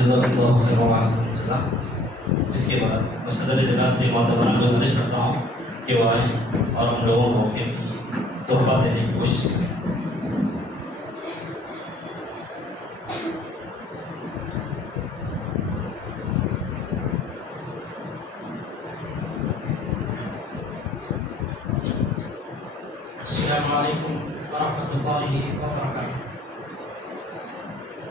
جزاک اللہ خیر و احسن الجزاء۔ اس کے بعد میں صدر جگہ سے معتبرانہ گزارش کرتا ہوں کہ وہ آئیں اور ہم لوگوں کو خیر کی تحفہ دینے کی کوشش کریں۔ السلام علیکم ورحمۃ اللہ وبرکاتہ۔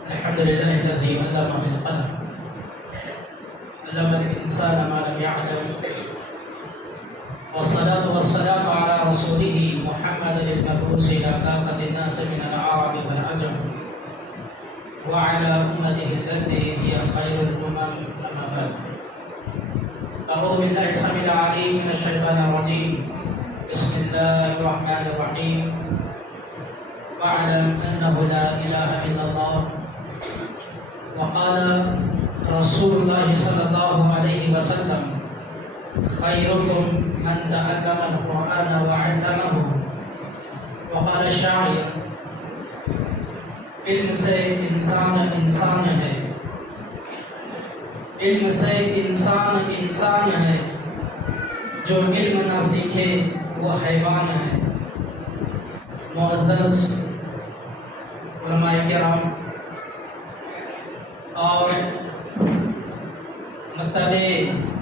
الحمد للہ الذی علم بالقلم علم الانسان ما لم يعلم والصلاة والسلام على رسوله محمد المبعوث إلى كافة الناس من العرب والعجم وعلى أمته التي هي خير الأمم أما بعد أعوذ بالله السميع العليم من الشيطان الرجيم بسم الله الرحمن الرحيم واعلم أنه لا إله إلا الله وقال رسول الله صلى الله عليه وسلم خيركم من تعلم القرآن وعلمه وقال الشاعر علم سے انسان انسان ہے، علم سے انسان انسان ہے، جو علم نہ سیکھے وہ حیوان ہے۔ معزز علماء کرام اور مکتب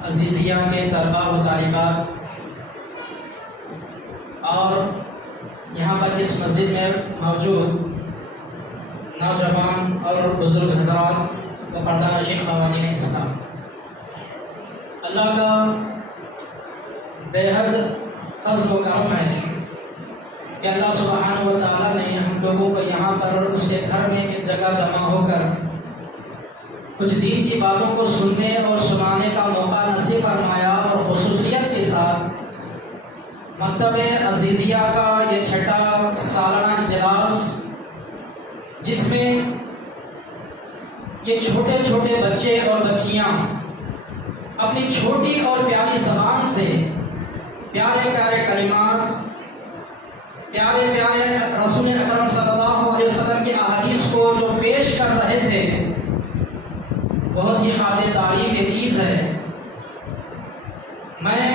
عزیزیہ کے طلباء و طالبات اور یہاں پر اس مسجد میں موجود نوجوان اور بزرگ حضرات و پردہ نشین خواتین اسلام، اللہ کا بے حد فضل و کرم ہے کہ اللہ سبحانہ و تعالیٰ نے ہم لوگوں کو یہاں پر اس کے گھر میں ایک جگہ جمع ہو کر کچھ دین کی باتوں کو سننے اور سنانے کا موقع نصیب فرمایا، اور خصوصیت کے ساتھ مکتب عزیزیہ کا یہ چھٹا سالانہ اجلاس، جس میں یہ چھوٹے چھوٹے بچے اور بچیاں اپنی چھوٹی اور پیاری زبان سے پیارے پیارے کلمات، پیارے پیارے رسول اکرم صلی اللہ علیہ وسلم کی احادیث کو جو پیش کر رہے تھے، بہت ہی قابل تعریف یہ چیز ہے۔ میں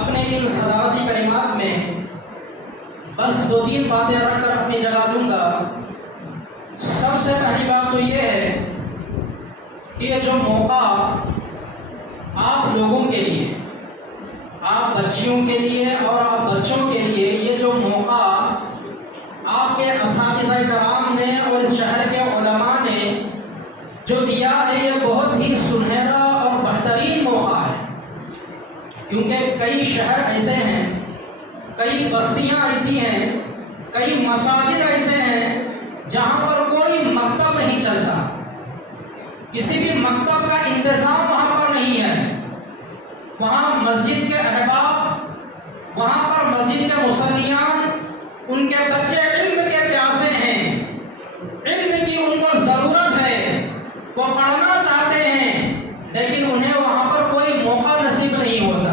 اپنے ان صداقتی کلمات میں بس دو تین باتیں رکھ کر اپنی جگہ لوں گا۔ سب سے پہلی بات تو یہ ہے کہ یہ جو موقع آپ لوگوں کے لیے، آپ بچیوں کے لیے اور آپ بچوں کے لیے، یہ جو موقع آپ کے اساتذہ کرام نے اور اس شہر کے علماء نے جو دیا ہے، یہ بہت ہی سنہرا اور بہترین موقع ہے، کیونکہ کئی شہر ایسے ہیں، کئی بستیاں ایسی ہیں، کئی مساجد ایسے ہیں جہاں پر کوئی مکتب نہیں چلتا، کسی بھی مکتب کا انتظام وہاں پر نہیں ہے۔ وہاں مسجد کے احباب، وہاں پر مسجد کے مصلیان، ان کے بچے علم کے پیاسے ہیں، علم کی ان کو ضرورت ہے، وہ پڑھنا چاہتے ہیں، لیکن انہیں وہاں پر کوئی موقع نصیب نہیں ہوتا۔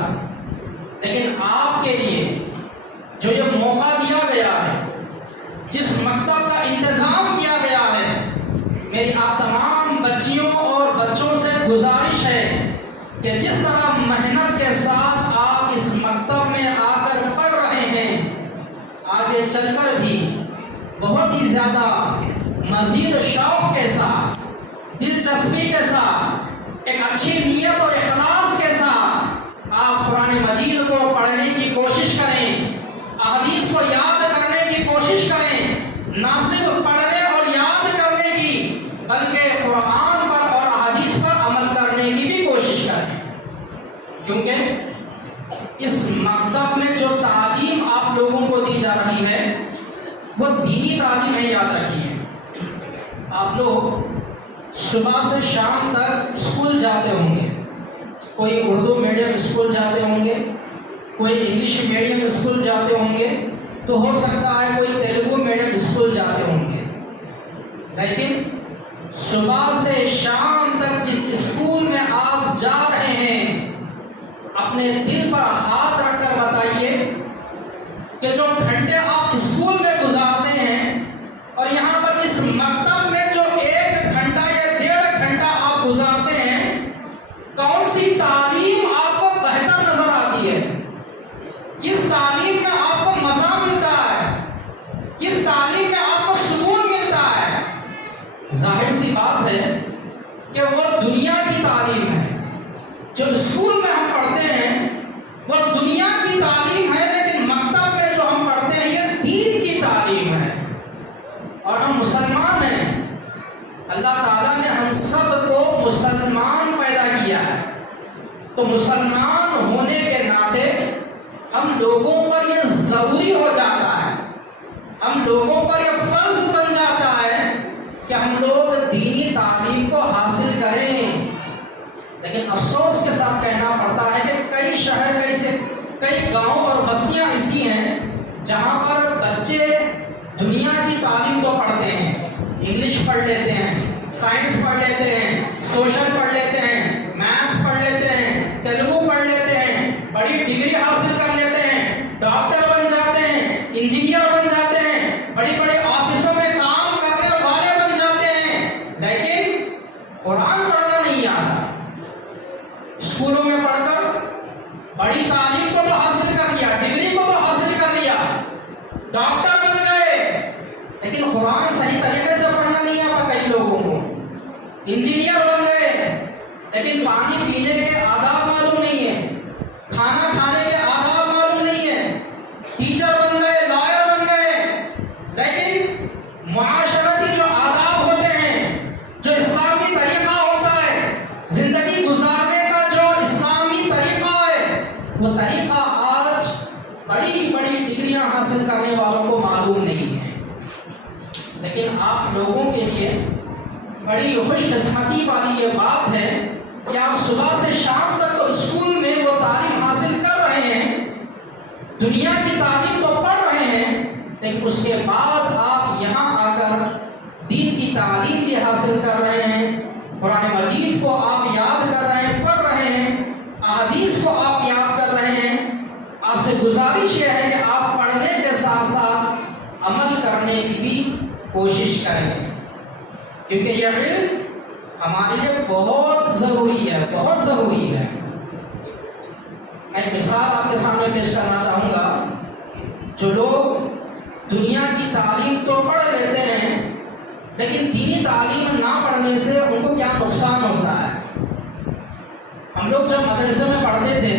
لیکن آپ کے لیے جو یہ موقع دیا گیا ہے، جس مکتب کا انتظام کیا گیا ہے، میری آپ تمام بچیوں اور بچوں سے گزارش ہے کہ جس طرح محنت کے ساتھ آپ اس مکتب میں آ کر پڑھ رہے ہیں، آگے چل کر بھی بہت ہی زیادہ مزید شوق کے ساتھ، دلچسپی کے ساتھ، ایک اچھی نیت اور اخلاص کے ساتھ آپ قرآن مجید کو پڑھنے کی کوشش کریں، احادیث کو یاد کرنے کی کوشش کریں، نہ صرف پڑھنے اور یاد کرنے کی بلکہ قرآن پر اور احادیث پر عمل کرنے کی بھی کوشش کریں، کیونکہ اس مکتب میں جو تعلیم آپ لوگوں کو دی جا رہی ہے وہ دینی تعلیم ہے۔ یاد رکھیے، آپ لوگ صبح سے شام تک اسکول جاتے ہوں گے، کوئی اردو میڈیم اسکول جاتے ہوں گے، کوئی انگلش میڈیم اسکول جاتے ہوں گے، تو ہو سکتا ہے کوئی تیلگو میڈیم اسکول جاتے ہوں گے، لیکن صبح سے شام تک جس اسکول میں آپ جا رہے ہیں، اپنے دل پر ہاتھ رکھ کر بتائیے کہ جو گھنٹے آپ اسکول میں گزارتے ہیں اور یہاں پر اس مکتب میں جو 1 گھنٹہ یا کہ وہ دنیا کی تعلیم ہے. جو اسکول میں ہم پڑھتے ہیں وہ دنیا کی تعلیم ہے، لیکن مکتب میں جو ہم پڑھتے ہیں یہ دین کی تعلیم ہے. اور ہم مسلمان ہیں. اللہ تعالیٰ نے ہم سب کو مسلمان پیدا کیا ہے، تو مسلمان ہونے کے ناطے ہم لوگوں پر یہ ضروری ہو جاتا ہے، ہم لوگوں پر یہ فرض بن جاتا ہے کہ ہم لوگ دینی تعلیم کو حاصل کریں. لیکن افسوس کے ساتھ کہنا پڑتا ہے کہ کئی شہر کئی گاؤں اور بستیاں ایسی ہیں جہاں پر بچے دنیا کی تعلیم تو پڑھتے ہیں، انگلش پڑھ لیتے ہیں، سائنس پڑھ لیتے ہیں، سوشل پڑھ لیتے ہیں، میتھس پڑھ لیتے ہیں، تیلگو پڑھ لیتے ہیں، بڑی ڈگری حاصل کر لیتے ہیں، ڈاکٹر بن جاتے ہیں، انجینئر بن جاتے ہیں، بڑی بڑی آفسوں میں کام کرنے والے بن جاتے ہیں، لیکن قرآن پڑھنا نہیں آتا. اسکولوں میں پڑھ کر بڑی تعلیم کو تو حاصل کر لیا، ڈگری کو تو حاصل کر لیا، ڈاکٹر بن گئے، لیکن قرآن صحیح طریقے سے پڑھنا نہیں آتا. کئی لوگوں کو انجینئر بن گئے لیکن پانی پینے کے آداب معلوم نہیں ہے، کھانا کھانے کے آداب معلوم نہیں ہے. ٹیچر بن گئے، لائر بن گئے، لیکن معاشرتی جو آداب ہوتے ہیں، جو اسلامی طریقہ ہوتا ہے زندگی گزارنے کا، جو اسلامی طریقہ ہے، وہ طریقہ آج بڑی بڑی ڈگریاں حاصل کرنے والوں کو معلوم نہیں ہے. لیکن آپ لوگوں کے لیے بڑی خوش قسمتی والی یہ بات ہے کہ آپ صبح سے شام تک تو اسکول میں وہ تعلیم حاصل کر رہے ہیں، دنیا کی تعلیم تو پڑھ رہے ہیں، لیکن اس کے بعد آپ یہاں آ کر دین کی تعلیم بھی حاصل کر رہے ہیں. قرآن مجید کو آپ یاد کر رہے ہیں، پڑھ رہے ہیں، احادیث کو آپ یاد کر رہے ہیں. آپ سے گزارش یہ ہے کہ آپ پڑھنے کے ساتھ ساتھ عمل کرنے کی بھی کوشش کریں، کیونکہ یہ علم ہمارے لیے بہت ضروری ہے، بہت ضروری ہے. میں ایک مثال آپ کے سامنے پیش کرنا چاہوں گا. جو لوگ دنیا کی تعلیم تو پڑھ لیتے ہیں لیکن دینی تعلیم نہ پڑھنے سے ان کو کیا نقصان ہوتا ہے. ہم لوگ جب مدرسے میں پڑھتے تھے،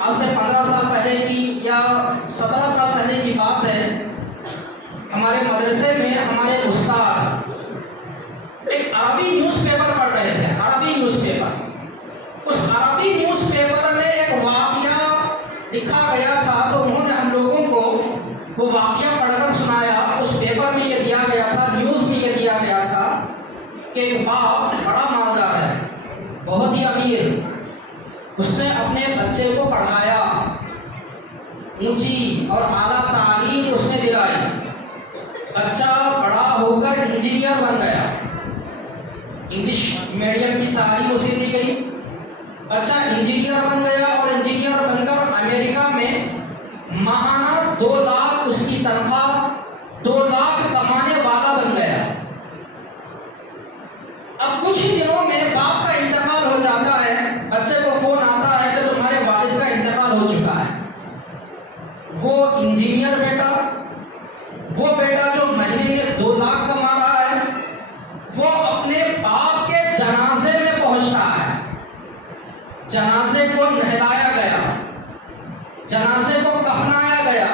آج سے 15 سال پہلے کی یا 17 سال پہلے کی بات ہے، ہمارے مدرسے میں ہمارے استاد ایک عربی نیوز پیپر پڑھ رہے تھے، عربی نیوز پیپر. اس عربی نیوز پیپر میں ایک واقعہ لکھا گیا تھا، تو انہوں نے ہم لوگوں کو وہ واقعہ پڑھ کر سنایا. اس پیپر میں یہ دیا گیا تھا، نیوز میں یہ دیا گیا تھا کہ ایک باپ بڑا مالدار ہے، بہت ہی امیر، اس نے اپنے بچے کو پڑھایا، اونچی اور اعلیٰ تعلیم اس نے دلائی. بچہ بڑا ہو کر انجینئر بن گیا، انگلش میڈیم کی تعلیم اسے دی گئی. بچہ انجینئر بن گیا اور انجینئر بن کر امریکہ میں ماہانہ 2 لاکھ اس کی تنخواہ، 2 لاکھ کمانے والا بن گیا. اب کچھ ہی دنوں میں باپ کا انتقال ہو جاتا ہے، بچے کو فون آتا ہے کہ تمہارے والد کا انتقال ہو چکا ہے. وہ انجینئر بیٹا، وہ بیٹا جو مہینے میں 2 لاکھ کما رہا ہے، وہ اپنے باپ کے جنازے میں پہنچتا ہے. جنازے کو نہلایا گیا، جنازے کو کفنایا گیا،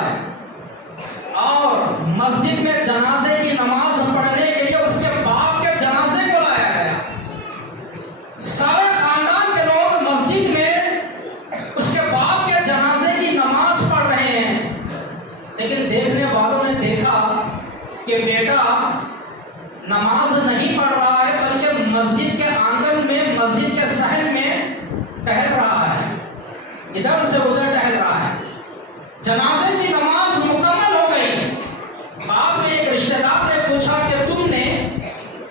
اور مسجد میں جنازے کی نماز پڑھنے کے لیے اس کے باپ کے جنازے کو لایا گیا. سارے خاندان کے لوگ مسجد میں اس کے باپ کے جنازے کی نماز پڑھ رہے ہیں، لیکن دیکھنے والوں نے دیکھا کہ بیٹا نماز نہیں پڑھ رہا ہے، بلکہ مسجد کے آنگن میں، مسجد کے صحن میں ٹہل رہا ہے، ادھر سے ادھر ٹہل رہا ہے. جنازے کی نماز مکمل ہو گئی. باپ نے، ایک رشتہ دار نے پوچھا کہ تم نے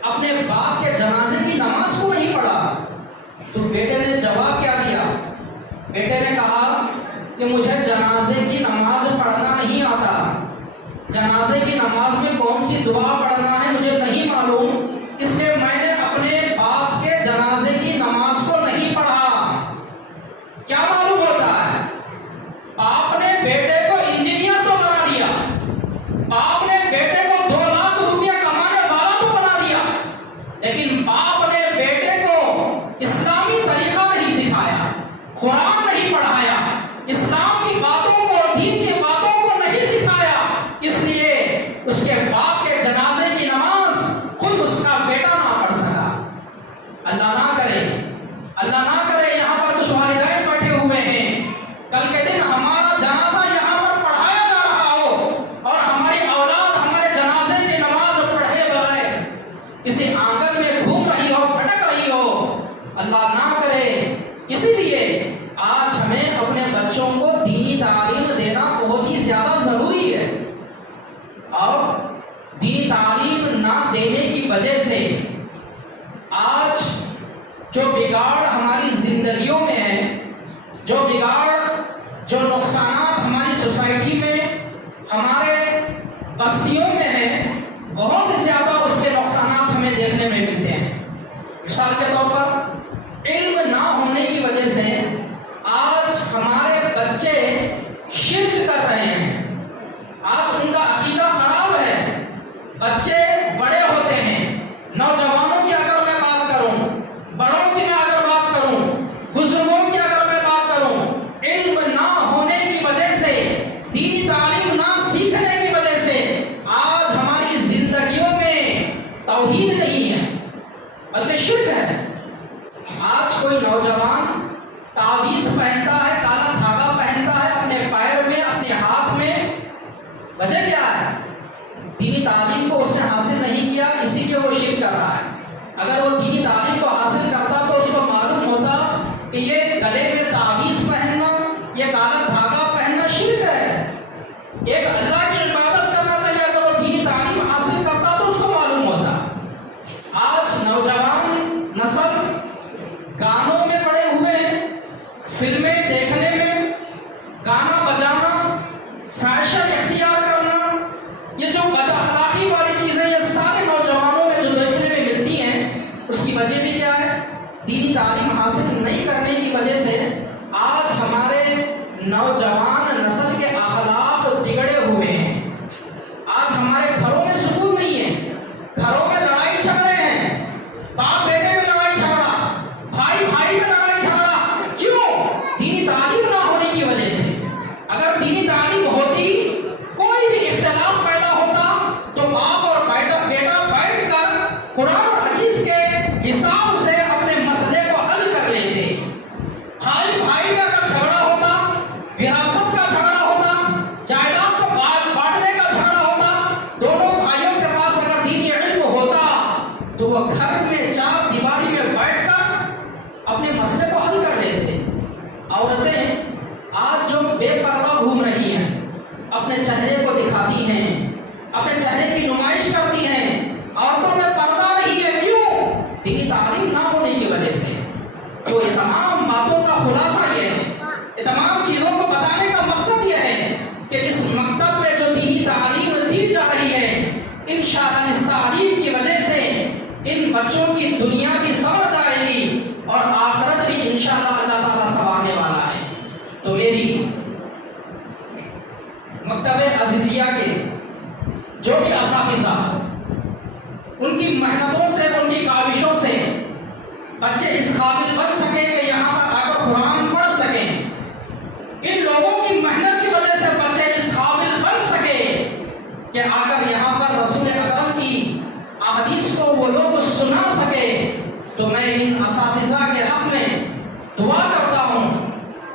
اپنے باپ کے جنازے کی نماز کو نہیں پڑھا؟ تو بیٹے نے جواب کیا دیا؟ بیٹے نے کہا کہ مجھے جنازے کی نماز پڑھنا نہیں آتا، جنازے کی نماز میں کون سی دعا پڑھنا ہے مجھے نہیں معلوم، اس لیے میں نے اپنے باپ کے جنازے کی نماز کو نہیں پڑھا. کیا معلوم ہوتا ہے؟ باپ نے بیٹے کو انجینئر تو بنا دیا، باپ نے بیٹے کو 2 لاکھ روپیہ کمانے والا تو بنا دیا، لیکن باپ نے بیٹے کسی آنگن میں گھوم رہی ہو، بھٹک رہی ہو، اللہ نہ کرے۔ اسی لیے آج ہمیں اپنے بچوں کو دینی تعلیم دینا بہت ہی زیادہ ضروری ہے، اور دینی تعلیم نہ دینے کی وجہ سے آج جو بگاڑ ہماری زندگیوں میں ہے، جو بگاڑ، جو نقصانات ہماری سوسائٹی میں، ہمارے بستیوں میں ہیں، بہت زیادہ اس کے نقصانات ہمیں دیکھنے میں ملتے ہیں۔ مثال کے طور پر علم نہ ہونے کی وجہ سے آج ہمارے بچے شرک کر رہے ہیں، آج ان کا عقیدہ خراب ہے۔ بچے بڑے ہوتے ہیں، نوجوانوں کی اگر میں بات کروں، بڑوں کی میں اگر بات کروں، بزرگوں کی اگر میں بات کروں، علم نہ ہونے کی وجہ سے، دینی تعلیم نہ سیکھنے کی وجہ سے آج ہماری زندگیوں میں توحید نہیں ہے بلکہ شرک ہے۔ آج کوئی نوجوان تعویذ پہنتا ہے، کالا دھاگا پہنتا ہے اپنے پیر میں، اپنے ہاتھ میں، وجہ کیا ہے؟ دینی تعلیم کو اس نے حاصل نہیں کیا، اسی لیے وہ شرک کر رہا ہے۔ اگر وہ دینی تعلیم کو حاصل کرتا تو اس کو معلوم ہوتا کہ یہ گلے میں تعویذ پہننا، یہ کالا دھاگا پہننا شرک ہے، ایک اللہ کی عبادت کرنا چاہیے۔ اگر وہ دینی تعلیم حاصل کرتا تو اس کو معلوم ہوتا۔ آج نوجوان نسل گانوں میں پڑے ہوئے ہیں، فلمیں دیکھنے میں، گانا بجانا، فیشن اختیار کرنا، یہ جو بد اخلاقی والی چیزیں یہ سارے نوجوانوں میں جو دیکھنے میں ملتی ہیں، اس کی وجہ بھی کیا ہے؟ دینی تعلیم حاصل نہیں کرنے کی وجہ سے آج ہمارے نوجوان نسل کے اخلاق بگڑے ہوئے ہیں۔ آج ہمارے گھروں میں سکون نہیں ہے، گھروں میں لڑائی جھگڑے ہیں، باپ بیٹے میں لڑائی جھگڑا، بھائی بھائی میں لڑائی جھگڑا۔ کیوں؟ دینی تعلیم نہ ہونے کی وجہ سے۔ اگر دینی تعلیم ہوتی، کوئی بھی اختلاف پیدا ہوتا تو باپ اور بیٹا بیٹھ کر قرآن اور حدیث کے حساب سے اپنے مسئلے کو حل کر لیتے۔ بھائی بھائی میں اگر جھگڑا ہوتا، وراثت کا جھگڑا ہوتا، جائیداد کو بانٹنے کا جھگڑا ہوتا، دونوں بھائیوں کے پاس اگر دینی علم ہوتا تو وہ گھر میں چار دیواری میں بیٹھ کر اپنے مسئلے کو حل کر لیتے۔ عورتیں آج جو بے پردہ گھوم رہی ہیں، اپنے چہرے کو دکھاتی ہیں، اپنے چہرے کی نمائش کرتی ہیں، عورتوں میں پردہ نہیں ہے۔ کیوں؟ دینی تعلیم نہ ہونے کی وجہ سے۔ تو یہ تمام باتوں کا خلاصہ یہ ہے، یہ تمام چیزوں کو بتانے کا مقصد یہ ہے کہ اس مکتب میں جو دینی تعلیم دی جا رہی ہے، انشاءاللہ اس تعلیم کی وجہ سے ان بچوں کی دنیا بھی سمجھ آئے گی اور آخرت بھی انشاءاللہ اللہ تعالیٰ سنوارنے والا ہے۔ تو میری مکتب عزیزیہ کے جو بھی اساتذہ، ان کی محنتوں سے، ان کی کاوشوں سے بچے اس قابل بن سکیں کہ یہاں پر آ کر قرآن پڑھ سکیں۔ ان لوگوں کی محنت کی وجہ سے بچے اس قابل بن سکے کہ آ کر یہاں پر رسول اکرم کی احادیث کو وہ لوگ سنا سکے۔ تو میں ان اساتذہ کے حق میں دعا کرتا ہوں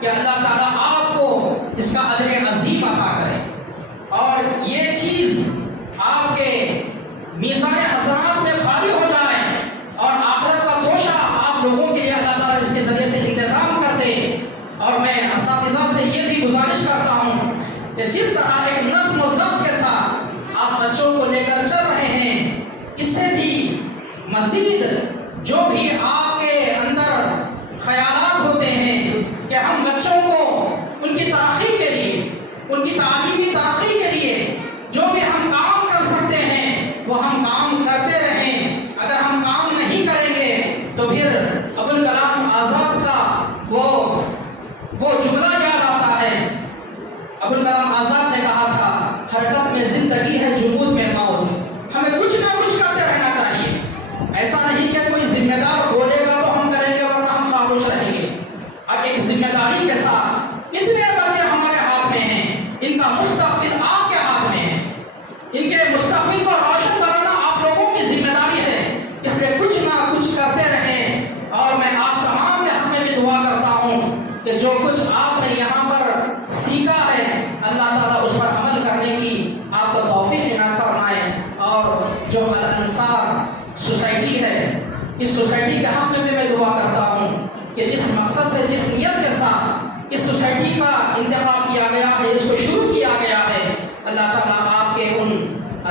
کہ اللہ تعالیٰ آپ کو اس کا اجر عظیم عطا کرے، اور یہ چیز آپ کے میزان حسنات میں بھاری ہو جائے، اور آخرت کا توشہ آپ لوگوں کے لیے اللہ تعالیٰ اس کے ذریعے سے انتظام کر دے۔ اور میں اساتذہ سے یہ بھی گزارش کرتا ہوں کہ جس طرح ایک نظم و ضبط کے ساتھ آپ بچوں کو لے کر چل رہے ہیں، اس سے بھی مزید جو بھی آپ کے اندر خیالات ہوتے ہیں کہ ہم بچوں کو ان کی ترقی کے لیے، ان کی تعلیمی ترقی کے لیے جو بھی ہم کام کر سکتے ہیں وہ ہم کام کرتے رہیں۔ اگر ہم کام نہیں کریں گے تو پھر ابوالکلام آزاد کا وہ جملہ یاد آتا ہے۔ ابوالکلام آزاد نے کہا تھا، حرکت میں زندگی ہے، جمود میں موت۔ ہمیں کچھ نہ کچھ کرتے رہنا چاہیے، ایسا نہیں کہ کوئی ذمہ دار بولے گا تو ہم کریں گے ورنہ ہم خاموش رہیں گے۔ اب ایک ذمہ داری کے ساتھ اتنے بچے ہمارے ہاتھ میں ہیں، ان کا انصار سوسائٹی ہے، اس سوسائٹی کے حق میں بھی میں دعا کرتا ہوں کہ جس مقصد سے، جس نیت کے ساتھ اس سوسائٹی کا انتخاب کیا گیا ہے، اس کو شروع کیا گیا ہے، اللہ تعالیٰ آپ کے ان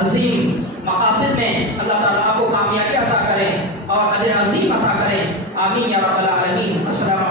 عظیم مقاصد میں اللہ تعالیٰ آپ کو کامیابی عطا کریں اور اجر عظیم عطا کریں. آمین یا رب العالمین. السلام